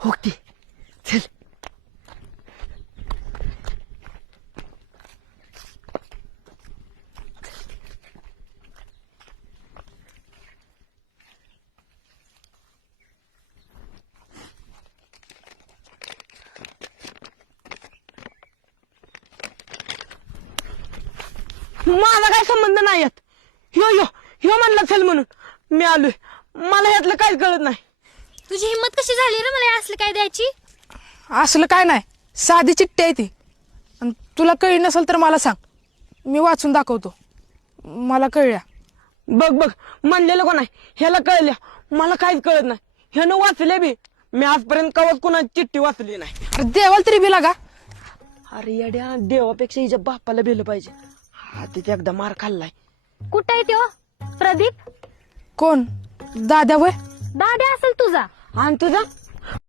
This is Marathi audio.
ओके चल. माझा काय संबंध नाही यात. ह्यो म्हणला चल म्हणून मी आलोय. मला यातलं काहीच कळत नाही. तुझी हिंमत कशी झाली रे मला असलं काय द्यायची? असलं काय नाही, साधी चिठ्ठी आहे ती. आणि तुला कळली नसेल तर मला सांग, मी वाचून दाखवतो. मला कळल्या. बघ म्हणलेलं कोण आहे, ह्याला कळल्या. मला काहीच कळत नाही. ह्यानं वाचले बी. मी आजपर्यंत कवच कोणाची चिठ्ठी वाचली नाही. अरे देवाला तरी बिला का? अरे येड्या, देवापेक्षा हिच्या बापाला भिलं पाहिजे. हा तिथे एकदा मार खाल्लाय. कुठं आहे त्यो प्रदीप? कोण? दाद्या वय? दाद्या असेल तुझा. आणि तुझा